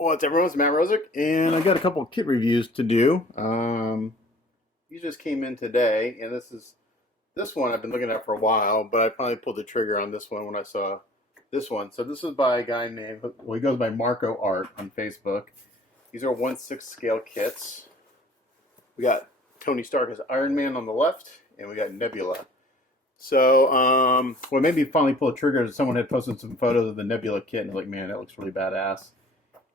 What's everyone? It's Matt Rosick, and I got a couple of kit reviews to do. These just came in today, and this one I've been looking at for a while, but I finally pulled the trigger on this one when I saw this one. So this is by a guy named, well, he goes by Marco Art on Facebook. These are 1/6 scale kits. We got Tony Stark as Iron Man on the left, and we got Nebula. So, what made me finally pull the trigger is someone had posted some photos of the Nebula kit, and I was like, man, that looks really badass.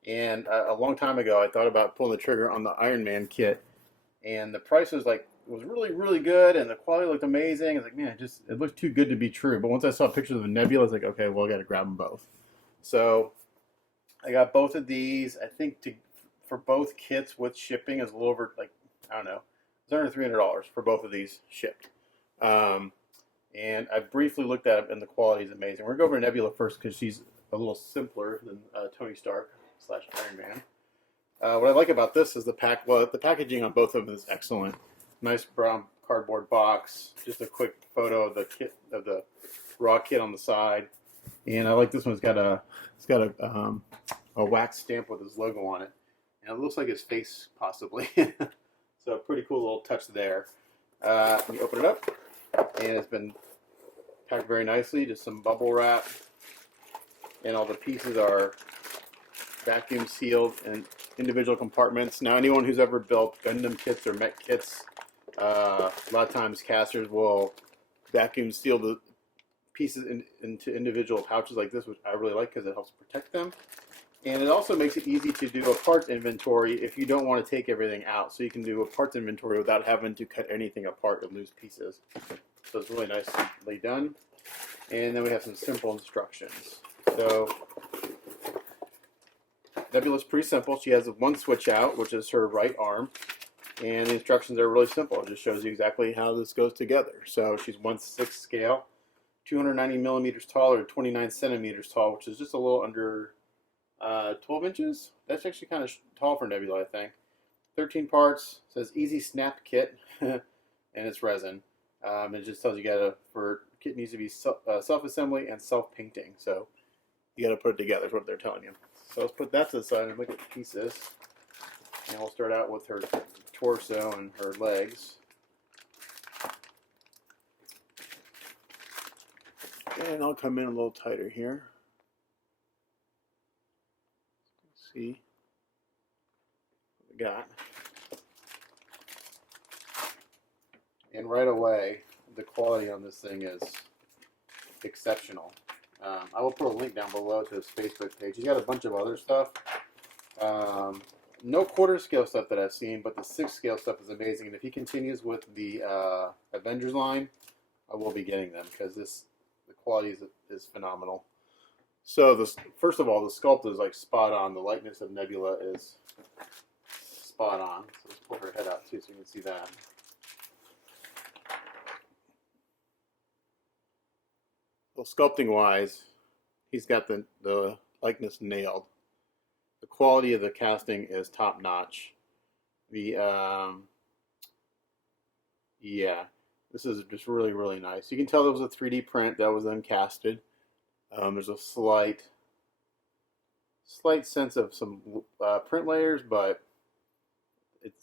And a long time ago, I thought about pulling the trigger on the Iron Man kit, and the price was really really good, and the quality looked amazing. I was like, man, it looked too good to be true. But once I saw pictures of the Nebula, I was like, okay, well, I got to grab them both. So I got both of these. I think for both kits with shipping is a little over I don't know, it's under $300 for both of these shipped. And I briefly looked at it, and the quality is amazing. We're gonna go over Nebula first because she's a little simpler than Tony Stark / Iron Man. What I like about this is the packaging on both of them is excellent. Nice brown cardboard box. Just a quick photo of the raw kit on the side, and I like this one. It's got a wax stamp with his logo on it, and it looks like his face possibly. So pretty cool little touch there. You open it up, and it's been packed very nicely. Just some bubble wrap, and all the pieces are vacuum sealed in individual compartments. Now, anyone who's ever built Gundam kits or mech kits, a lot of times casters will vacuum seal the pieces into individual pouches like this, which I really like because it helps protect them. And it also makes it easy to do a parts inventory if you don't want to take everything out. So you can do a parts inventory without having to cut anything apart and lose pieces. So it's really nicely done. And then we have some simple instructions. So Nebula's pretty simple. She has one switch out, which is her right arm. And the instructions are really simple. It just shows you exactly how this goes together. So she's 1/6 scale, 290 millimeters tall or 29 centimeters tall, which is just a little under 12 inches. That's actually kind of tall for Nebula, I think. 13 parts. It says easy snap kit, and it's resin. It just tells you kit needs to be self-assembly and self-painting. So you got to put it together is what they're telling you. So let's put that to the side and look at the pieces. And we'll start out with her torso and her legs. And I'll come in a little tighter here. Let's see what we got. And right away, the quality on this thing is exceptional. I will put a link down below to his Facebook page. He's got a bunch of other stuff. No quarter scale stuff that I've seen, but the 6 scale stuff is amazing. And if he continues with the Avengers line, I will be getting them because the quality is phenomenal. So first of all, the sculpt is like spot on. The likeness of Nebula is spot on. So let's pull her head out too so you can see that. Well, sculpting wise, he's got the likeness nailed. The quality of the casting is top notch. Yeah, this is just really really nice. You can tell there was a 3D print that was then casted. There's a slight sense of some print layers, but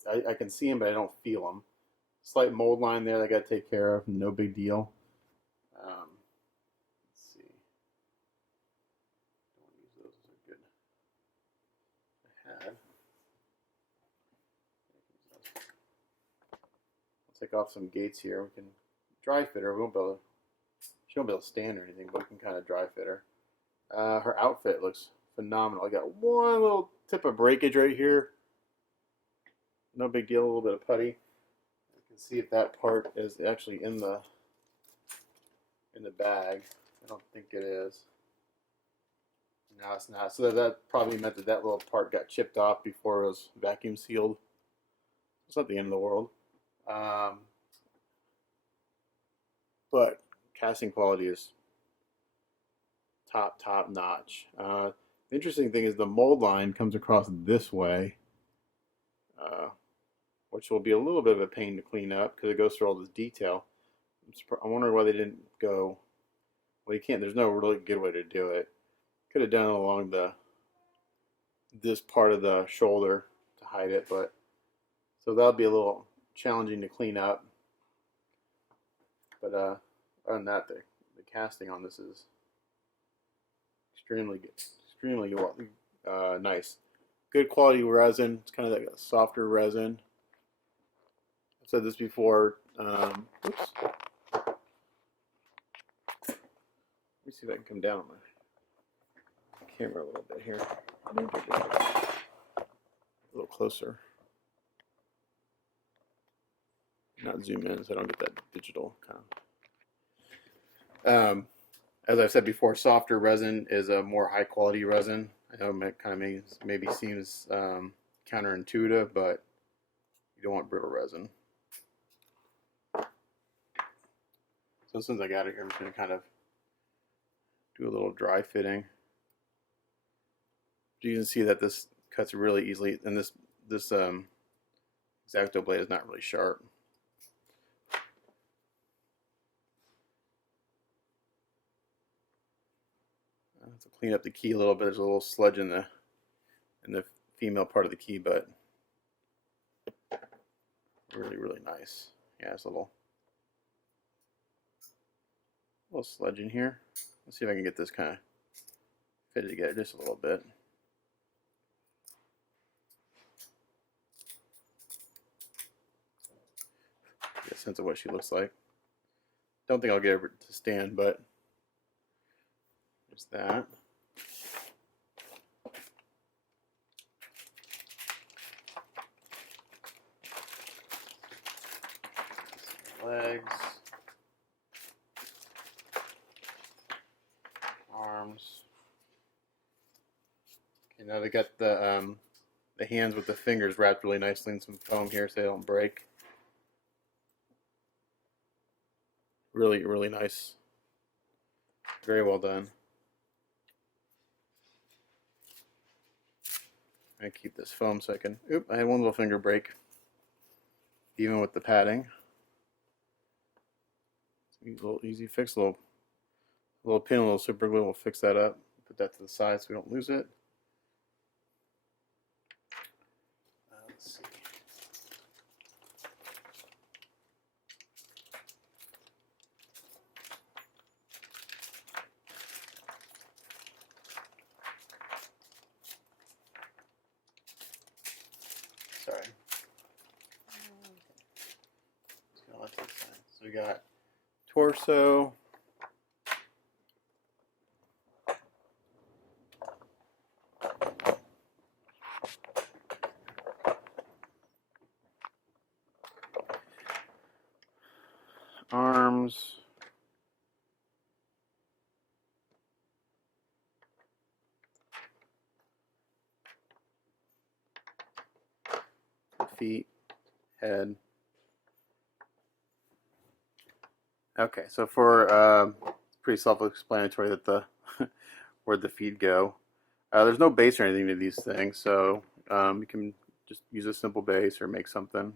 I can see them, but I don't feel them. Slight mold line there that I got to take care of. No big deal. Let's see. Don't use those as a good head. I'll take off some gates here. We can dry fit her. She won't be able to stand or anything, but we can kind of dry fit her. Her outfit looks phenomenal. I got one little tip of breakage right here. No big deal, a little bit of putty. You can see if that part is actually in the bag. I don't think it is. No, it's not. So that probably meant that little part got chipped off before it was vacuum sealed. It's not the end of the world. But casting quality is top notch. The interesting thing is the mold line comes across this way, which will be a little bit of a pain to clean up because it goes through all this detail. I'm wondering why they didn't go. Well, you can't. There's no really good way to do it. Could have done it along the this part of the shoulder to hide it, but so that'll be a little challenging to clean up. But other than that, the casting on this is extremely good, extremely nice. Good quality resin. It's kind of like a softer resin. I've said this before. Oops. Let me see if I can come down on my camera a little bit here. A little closer. Not zoom in so I don't get that digital kind of. As I've said before, softer resin is a more high quality resin. I know it kind of maybe seems counterintuitive, but you don't want brittle resin. So since I got it here, I'm just going to kind of do a little dry fitting. You can see that this cuts really easily, and this X-Acto blade is not really sharp. I have to clean up the key a little bit. There's a little sludge in the female part of the key, but really nice. Yeah, it's a little sludge in here. Let's see if I can get this kind of fitted together just a little bit. Get a sense of what she looks like. Don't think I'll get her to stand, but there's that. Legs, arms. Okay, now they got the hands with the fingers wrapped really nicely in some foam here so they don't break. Really nice. Very well done. I keep this foam so I can. Oop! I had one little finger break, even with the padding. A little easy fix, a little pin, a little super glue will fix that up. Put that to the side so we don't lose it. Let's see. Sorry. So we got torso, arms, feet, head. Okay, so for pretty self-explanatory that the where the feet go. There's no base or anything to these things, so you can just use a simple base or make something.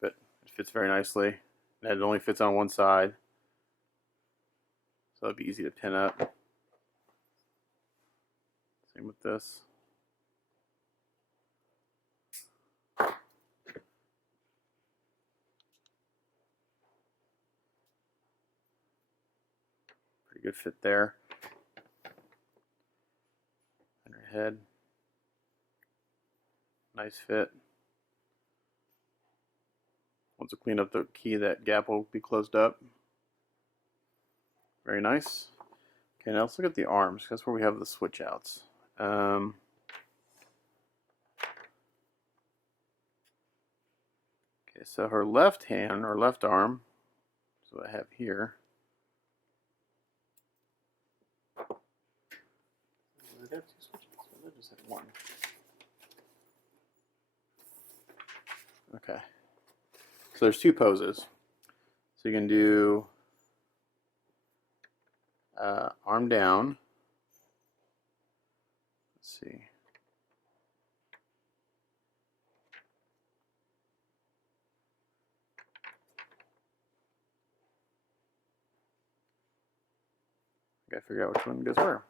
But it fits very nicely. And it only fits on one side, so it'll be easy to pin up. Same with this. Pretty good fit there. And her head. Nice fit. Once I clean up the key, that gap will be closed up. Very nice. Okay, now let's look at the arms. That's where we have the switch outs. Okay, so her left hand or left arm, so I have here. Did I have two switch outs? I just had one. Okay. So there's two poses. So you can do arm down. Let's see. gotta figure out which one goes where.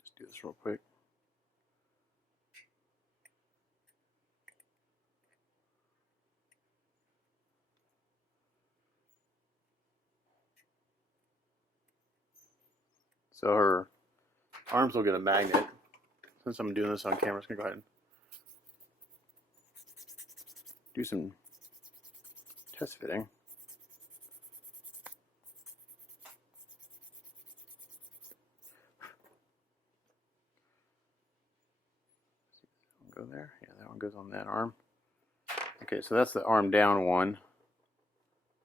Just do this real quick. So her arms will get a magnet. Since I'm doing this on camera, I'm just going to go ahead and do some test fitting. Go there. Yeah, that one goes on that arm. Okay, so that's the arm down one.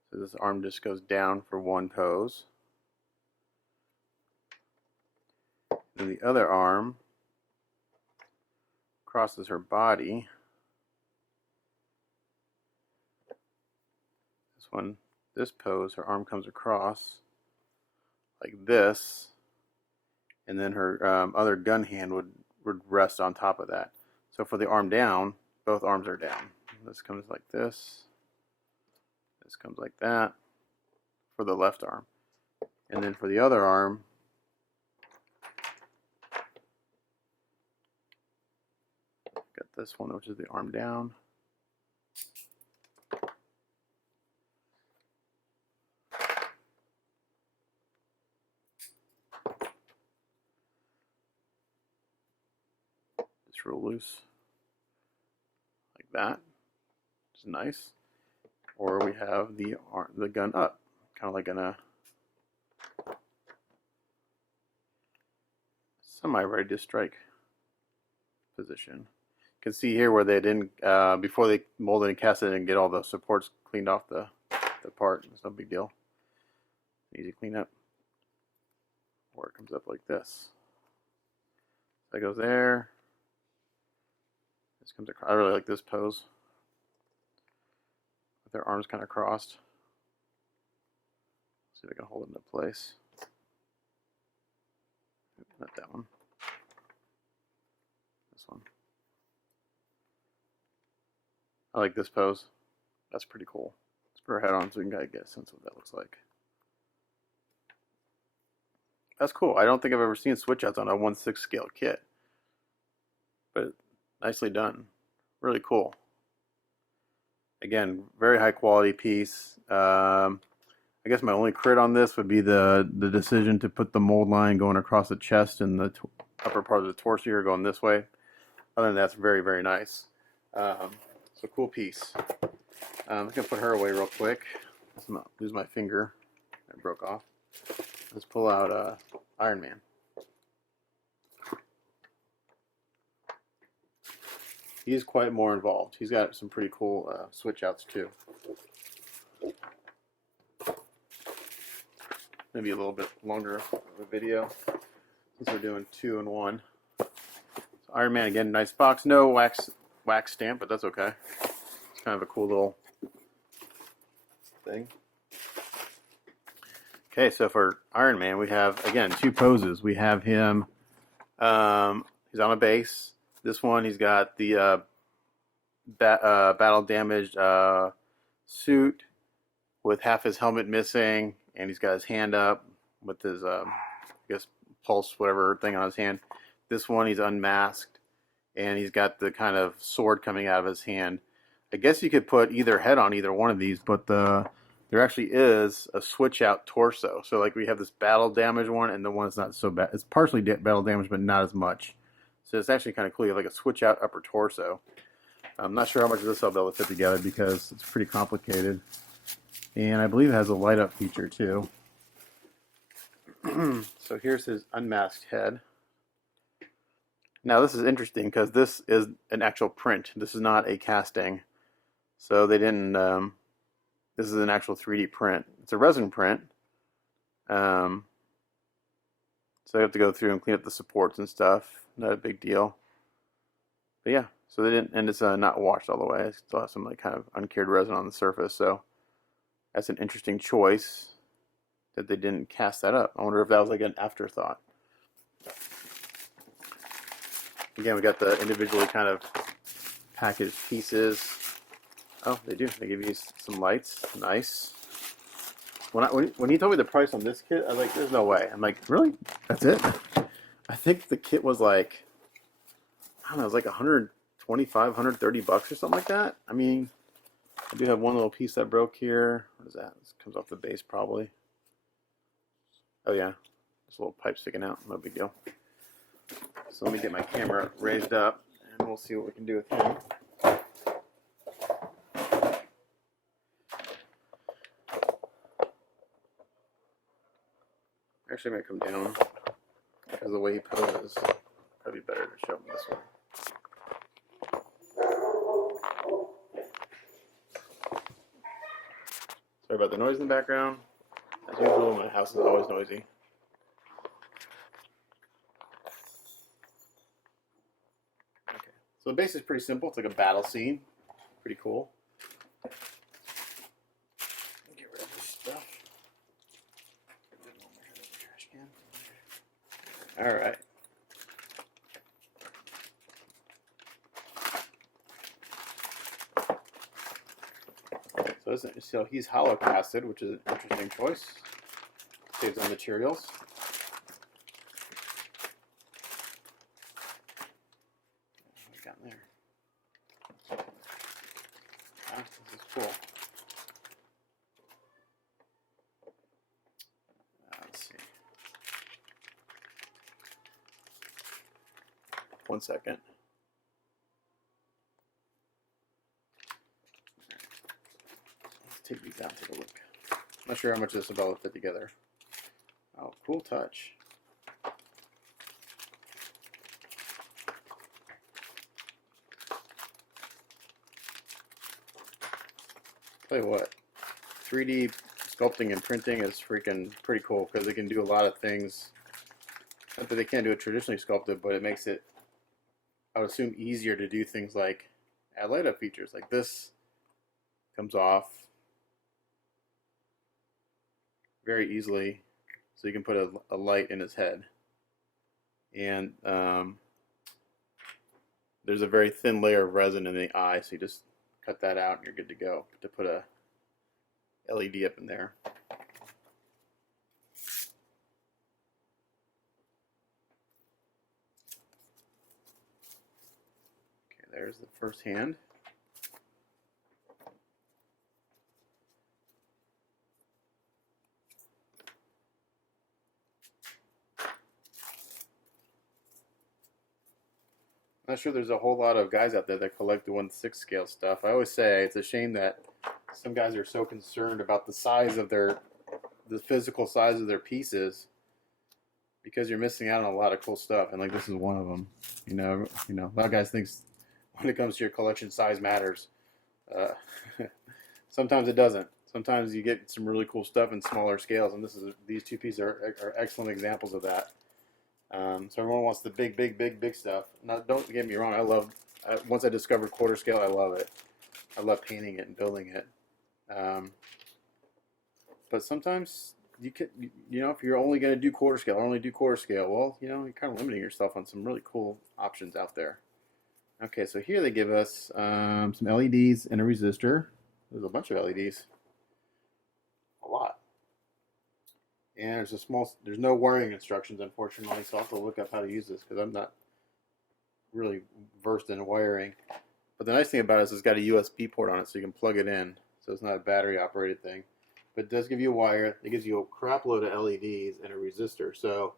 So this arm just goes down for one pose. Then the other arm crosses her body. This one, this pose, her arm comes across like this, and then her other gun hand would rest on top of that. So for the arm down, both arms are down. This comes like this. This comes like that for the left arm. And then for the other arm, got this one, which is the arm down. Just real loose. Like that. It's nice. Or we have the gun up, kind of like in a semi-ready to strike position. You can see here where they didn't, before they molded and cast it, and get all the supports cleaned off the part. It's no big deal. Easy cleanup. Or it comes up like this. That goes there. This comes across. I really like this pose. With their arms kind of crossed. See if I can hold it into place. Not that one. This one. I like this pose. That's pretty cool. Let's put our head on so we can kind of get a sense of what that looks like. That's cool. I don't think I've ever seen switch outs on a 1/6 scale kit. But nicely done. Really cool. Again, very high quality piece. I guess my only crit on this would be the decision to put the mold line going across the chest and the upper part of the torso here going this way. Other than that, it's very, very nice. So cool piece. I'm going to put her away real quick. Let's not lose my finger. It broke off. Let's pull out Iron Man. He's quite more involved. He's got some pretty cool switch outs too. Maybe a little bit longer of a video since we're doing 2 in 1. So Iron Man again, nice box. No wax stamp, but that's okay. It's kind of a cool little thing. Okay, so for Iron Man, we have again 2 poses. We have him. He's on a base. This one, he's got the battle damaged suit with half his helmet missing, and he's got his hand up with his, I guess, pulse, whatever thing on his hand. This one, he's unmasked, and he's got the kind of sword coming out of his hand. I guess you could put either head on either one of these, but there actually is a switch out torso. So like we have this battle damage one, and the one that's not so bad. It's partially battle damage, but not as much. So it's actually kind of cool. You have like a switch out upper torso. I'm not sure how much of this I'll be able to fit together because it's pretty complicated. And I believe it has a light up feature too. So here's his unmasked head. Now this is interesting because this is an actual print. This is not a casting. So they didn't, this is an actual 3D print. It's a resin print. So I have to go through and clean up the supports and stuff. Not a big deal. But yeah, so they didn't, and it's not washed all the way. It still has some like kind of uncured resin on the surface. So that's an interesting choice. that they didn't cast that up. I wonder if that was like an afterthought. Again, we got the individually kind of packaged pieces. Oh, they do. They give you some lights. Nice. When he told me the price on this kit, I was like, "There's no way." I'm like, "Really? That's it?" I think the kit was like, I don't know, it was like 125, 130 bucks or something like that. I mean, I do have one little piece that broke here. What is that? This comes off the base probably. Oh yeah, this little pipe sticking out. No big deal. So let me get my camera raised up, and we'll see what we can do with him. Actually, I might come down because of the way he poses. Probably better to show him this way. Sorry about the noise in the background. As usual, my house is always noisy. Okay, so the base is pretty simple. It's like a battle scene. Pretty cool. Get rid of this stuff. All right. So he's hollow casted, which is an interesting choice. Saves on materials. What we got in there? Ah, this is cool. Let's see. 1 second. Take these out, take a look. I'm not sure how much this will fit together. Oh, cool touch. Tell you what, 3D sculpting and printing is freaking pretty cool because they can do a lot of things. Not that they can't do it traditionally sculpted, but it makes it, I would assume, easier to do things like add light up features. Like this comes off very easily, so you can put a light in his head. And there's a very thin layer of resin in the eye, so you just cut that out and you're good to go. To put a LED up in there. Okay, there's the first hand. I'm not sure there's a whole lot of guys out there that collect the 1/6 scale stuff. I always say it's a shame that some guys are so concerned about the size of the physical size of their pieces, because you're missing out on a lot of cool stuff. And like this is one of them. You know, a lot of guys think when it comes to your collection, size matters. Sometimes it doesn't. Sometimes you get some really cool stuff in smaller scales, and these two pieces are excellent examples of that. So everyone wants the big stuff. Now, don't get me wrong. Once I discovered quarter scale, I love it. I love painting it and building it. But sometimes if you're only going to do quarter scale or only do quarter scale, well, you're kind of limiting yourself on some really cool options out there. Okay, so here they give us some LEDs and a resistor. There's a bunch of LEDs. A lot. And there's no wiring instructions, unfortunately, so I'll have to look up how to use this because I'm not really versed in wiring. But the nice thing about it is it's got a USB port on it, so you can plug it in. So it's not a battery operated thing. But it does give you a wire. It gives you a crap load of LEDs and a resistor. So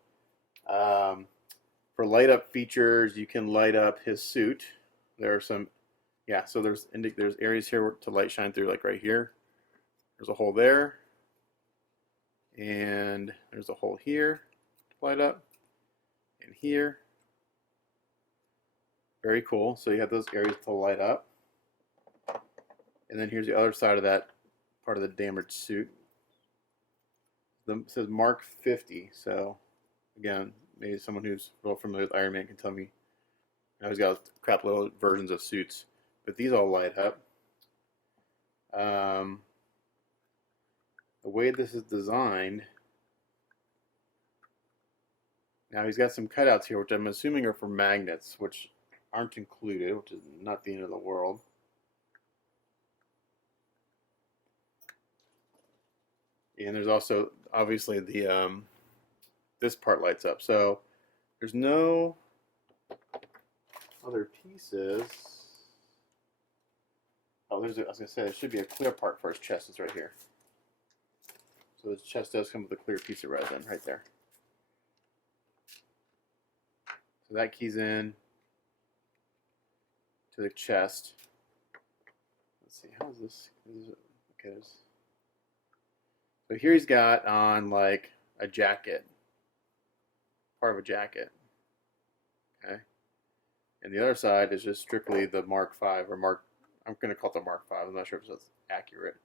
for light up features, you can light up his suit. There are some, so there's areas here to light shine through, like right here. There's a hole there. And there's a hole here to light up, and here. Very cool. So you have those areas to light up. And then here's the other side of that part of the damaged suit. It says Mark 50. So again, maybe someone who's real familiar with Iron Man can tell me. He's got crap load versions of suits, but these all light up. The way this is designed, Now he's got some cutouts here, which I'm assuming are for magnets, which aren't included, which is not the end of the world. And there's also obviously the this part lights up. So there's no other pieces. Oh, I was gonna say there should be a clear part for his chest. It's right here. So the chest does come with a clear piece of resin right there. So that keys in to the chest. Let's see, how is this? Okay, so here he's got on like a jacket, part of a jacket. Okay, and the other side is just strictly the Mark V or Mark. I'm going to call it the Mark V. I'm not sure if that's accurate.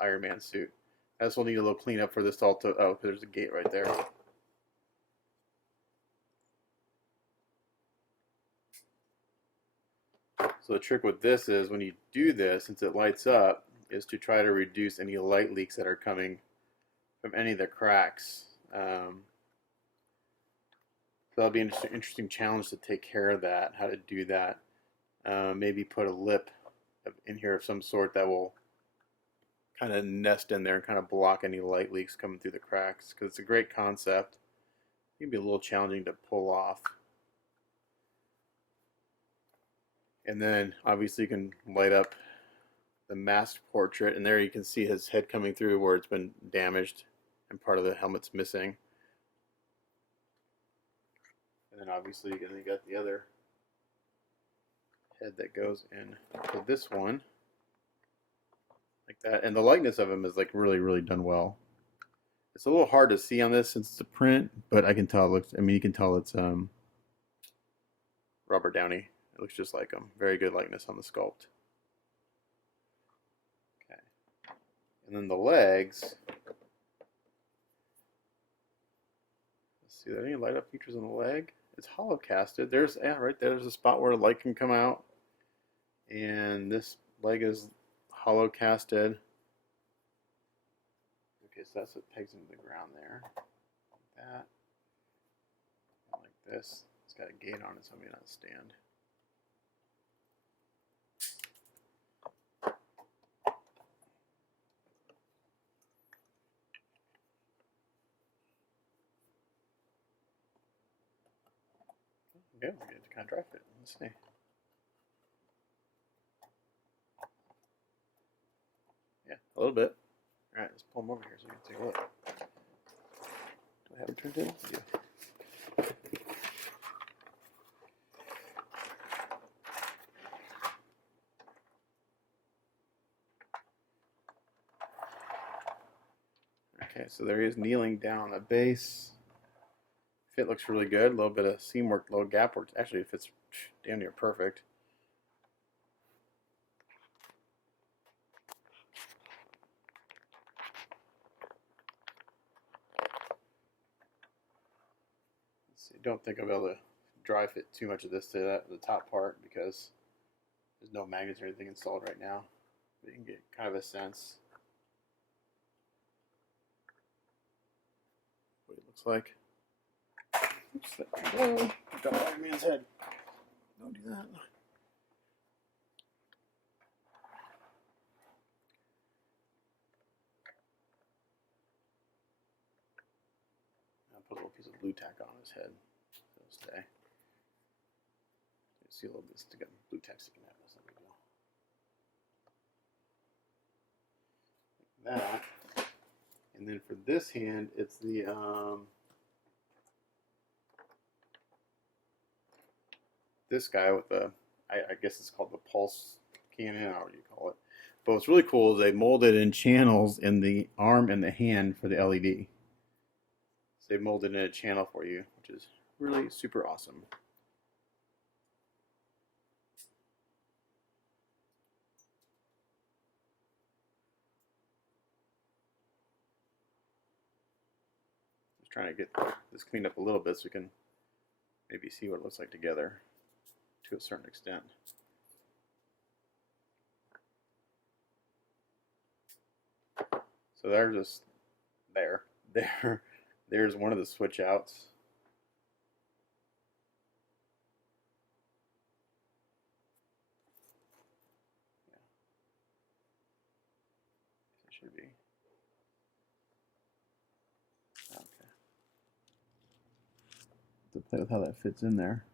Iron Man suit. I just will need a little cleanup for this all to. Oh, there's a gate right there. So the trick with this is when you do this, since it lights up, is to try to reduce any light leaks that are coming from any of the cracks. So that'll be an interesting challenge to take care of that, how to do that. Maybe put a lip in here of some sort that will kind of nest in there and kind of block any light leaks coming through the cracks, because it's a great concept. It can be a little challenging to pull off. And then obviously you can light up the masked portrait, and there you can see his head coming through where it's been damaged and part of the helmet's missing. And then obviously you got the other head that goes in to this one, like that. And the likeness of him is like really done well. It's a little hard to see on this since it's a print, but I can tell it looks. I mean, you can tell it's Robert Downey. It looks just like him. Very good likeness on the sculpt. Okay, and then the legs. Let's see, are there any light up features on the leg? It's hollow casted. There's right there. There's a spot where the light can come out, and this leg is hollow casted. Okay, so that's what pegs into the ground there. Like that. Like this. It's got a gate on it, so I may not stand. Okay, we're going to kind of dry fit. Let's see. Yeah, a little bit. All right, let's pull them over here so we can take a look. Do I have it turned in? Yeah. Okay, so there he is kneeling down a base. Fit looks really good. A little bit of seam work, little gap work. Actually, it fits damn near perfect. Let's see. Don't think I'll be able to dry fit too much of this to the top part because there's no magnets or anything installed right now. But you can get kind of a sense what it looks like. Oops, whoa, got Iron Man's head. Don't do that. I'll put a little piece of blue tack on his head. It'll stay. You see a little bit stick up blue tack sticking out. That's no big deal. Like that. And then for this hand, it's the this guy with the, I guess it's called the pulse cannon, I don't know what you call it. But what's really cool is they molded in channels in the arm and the hand for the LED. So they molded in a channel for you, which is really super awesome. Just trying to get this cleaned up a little bit so we can maybe see what it looks like together to a certain extent. So there's just there's one of the switch outs to play with how that fits in there.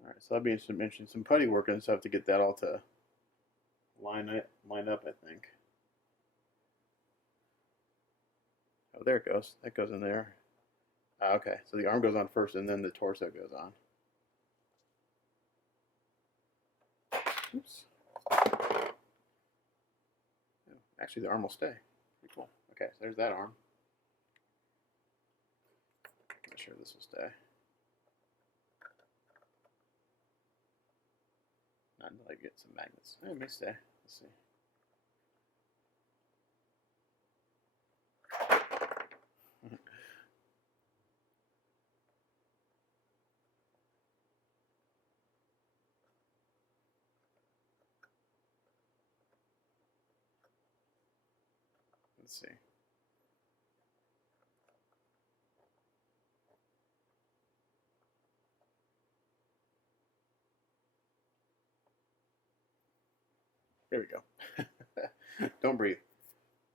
All right, so that'll be some putty work and stuff to get that all to line up, I think. Oh, there it goes. That goes in there. Okay, so the arm goes on first, and then the torso goes on. Oops. Actually, the arm will stay. Pretty cool. Okay, so there's that arm. Make sure this will stay. Not until I get some magnets. It may stay. Let's see. Let's see. There we go. Don't breathe.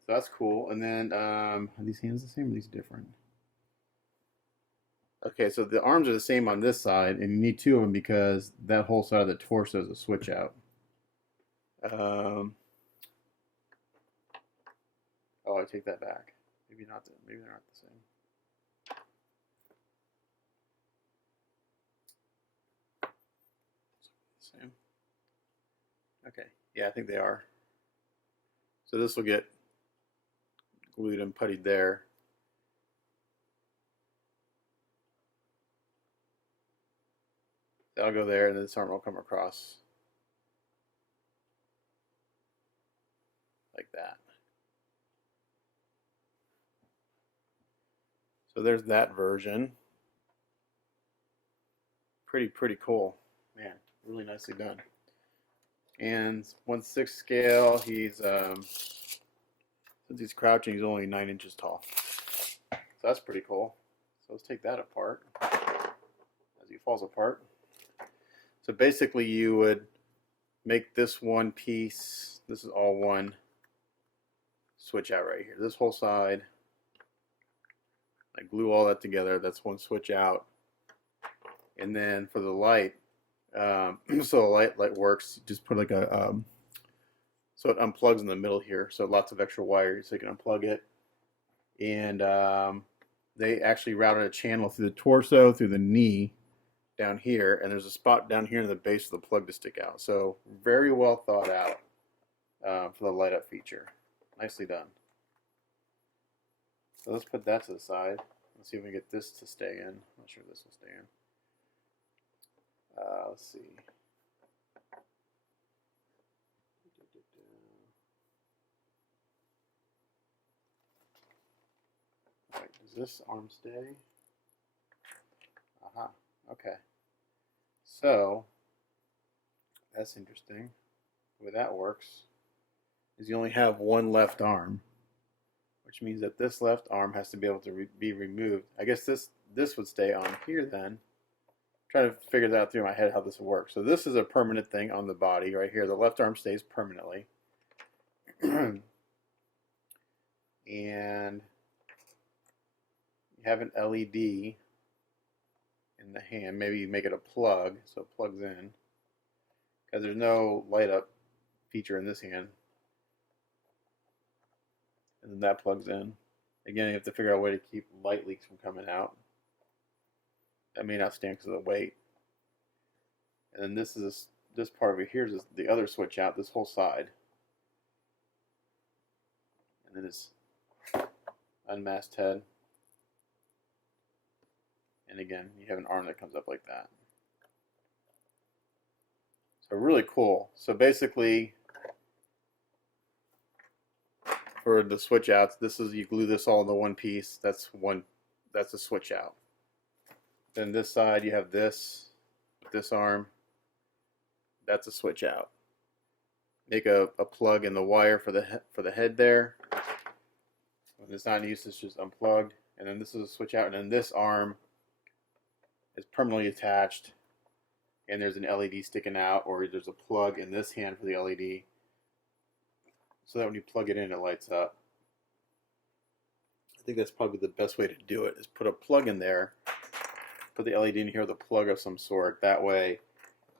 So that's cool. And then, are these hands the same or are these different? Okay, so the arms are the same on this side, and you need two of them because that whole side of the torso is a switch out. Oh, I take that back. Maybe not. Maybe they're not the same. Same. Okay. Yeah, I think they are. So this will get glued and puttied there. That'll go there, and this arm will come across like that. So there's that version. Pretty cool. Man, really nicely done. And 1/6 scale, he's since he's crouching, he's only 9 inches tall. So that's pretty cool. So let's take that apart as he falls apart. So basically you would make this one piece, this is all one switch out right here. This whole side, I glue all that together, that's one switch out. And then for the light, so the light works, just put like a, so it unplugs in the middle here, so lots of extra wires, so you can unplug it. And they actually routed a channel through the torso, through the knee, down here, and there's a spot down here in the base of the plug to stick out. So very well thought out for the light up feature. Nicely done. So let's put that to the side. Let's see if we can get this to stay in. I'm not sure this will stay in. Let's see. All right, does this arm stay? Aha, okay. So, that's interesting. The way that works is you only have one left arm, which means that this left arm has to be able to be removed. I guess this would stay on here then. Trying to figure that out through my head how this would work. So this is a permanent thing on the body right here. The left arm stays permanently. And you have an LED in the hand. Maybe you make it a plug so it plugs in, because there's no light up feature in this hand. And then that plugs in. Again, you have to figure out a way to keep light leaks from coming out. That may not stand because of the weight. And then this part over here is the other switch out, this whole side. And then this unmasked head. And again, you have an arm that comes up like that. So really cool. So basically, for the switch outs, this is, you glue this all into one piece. That's a switch out. Then this side you have this arm. That's a switch out. Make a plug in the wire for the head there. When it's not in use, it's just unplugged. And then this is a switch out. And then this arm is permanently attached. And there's an LED sticking out, or there's a plug in this hand for the LED. so that when you plug it in, it lights up. I think that's probably the best way to do it, is put a plug in there, put the LED in here with a plug of some sort. That way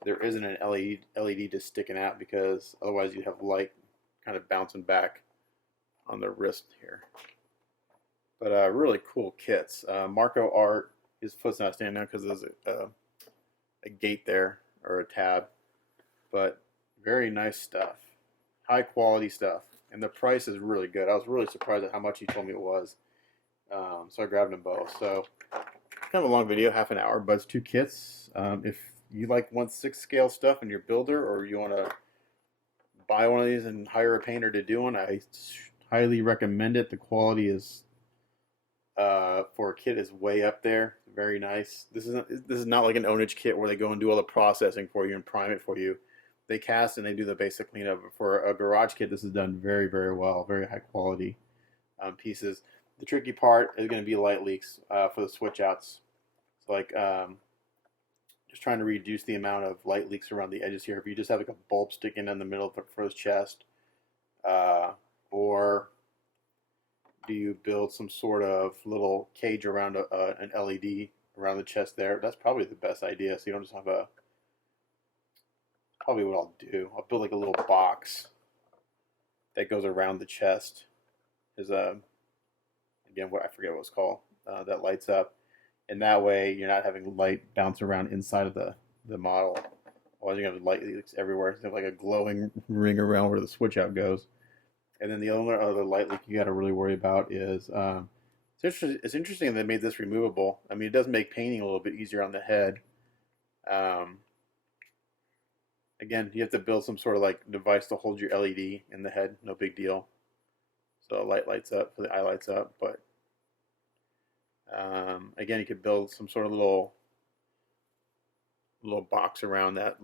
there isn't an LED just sticking out, because otherwise you have light kind of bouncing back on the wrist here. But really cool kits. Marco Art, his foot's not standing out because there's a gate there, or a tab. But very nice stuff. High quality stuff. And the price is really good. I was really surprised at how much he told me it was. So I grabbed them both. So kind of a long video, half an hour, but it's 2 kits. If you like 1/6 scale stuff in your builder, or you want to buy one of these and hire a painter to do one, I highly recommend it. The quality is for a kit is way up there. Very nice. This is not like an ownage kit where they go and do all the processing for you and prime it for you. They cast and they do the basic cleanup. For a garage kit, this is done very, very well. Very high quality pieces. The tricky part is going to be light leaks for the switch outs. So like just trying to reduce the amount of light leaks around the edges here. If you just have like a bulb sticking in the middle for his chest, or do you build some sort of little cage around an LED around the chest there? That's probably the best idea. So you don't just have probably what I'll do, I'll build like a little box that goes around the chest. Is again, what I forget what it's called, that lights up. And that way you're not having light bounce around inside of the model. Otherwise you're going to have light leaks everywhere. It's like a glowing ring around where the switch out goes. And then the only other light leak you got to really worry about is, it's interesting they made this removable. I mean, it does make painting a little bit easier on the head. Again, you have to build some sort of like device to hold your LED in the head. No big deal. So light lights up, so the eye lights up. But again, you could build some sort of little box around that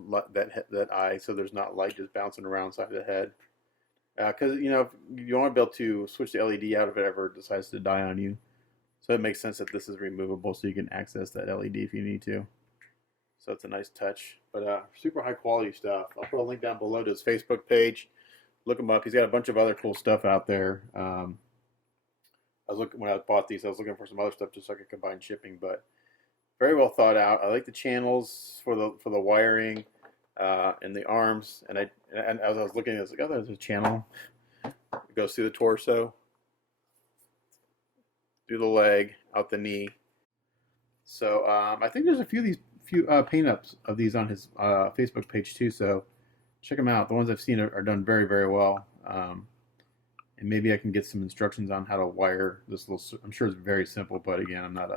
eye, so there's not light just bouncing around inside the head. Because you know, if you want to be able to switch the LED out if it ever decides to die on you. So it makes sense that this is removable, so you can access that LED if you need to. So it's a nice touch, but super high quality stuff. I'll put a link down below to his Facebook page. Look him up. He's got a bunch of other cool stuff out there. I was looking when I bought these. I was looking for some other stuff just so I could combine shipping, but very well thought out. I like the channels for the wiring and the arms. And as I was looking, I was like, oh, there's a channel. It goes through the torso, through the leg, out the knee. So I think there's a few paint ups of these on his Facebook page too. So check them out. The ones I've seen are done very, very well. And maybe I can get some instructions on how to wire this little. I'm sure it's very simple, but again, I'm not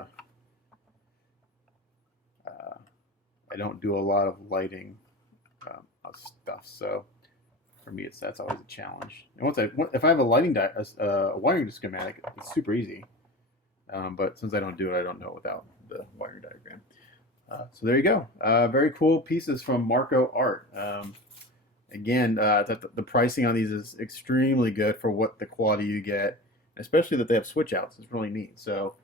I don't do a lot of lighting of stuff, so for me, that's always a challenge. And if I have a wiring schematic, it's super easy. But since I don't do it, I don't know without the wiring diagram. So there you go. Very cool pieces from Marco Art. Again, the pricing on these is extremely good for what the quality you get, especially that they have switch outs. It's really neat. So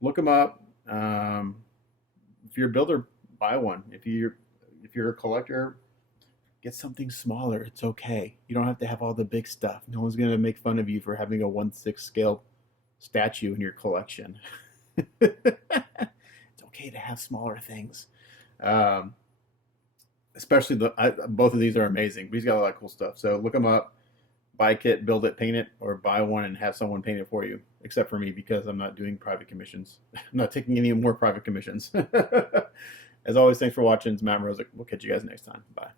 look them up. If you're a builder, buy one. If you're a collector, get something smaller. It's okay. You don't have to have all the big stuff. No one's gonna make fun of you for having a 1/6 scale statue in your collection. It's okay to have smaller things. Especially both of these are amazing. He's got a lot of cool stuff. So look them up, buy a kit, build it, paint it, or buy one and have someone paint it for you. Except for me, because I'm not doing private commissions. I'm not taking any more private commissions. As always, thanks for watching. It's Matt Mrozik. We'll catch you guys next time. Bye.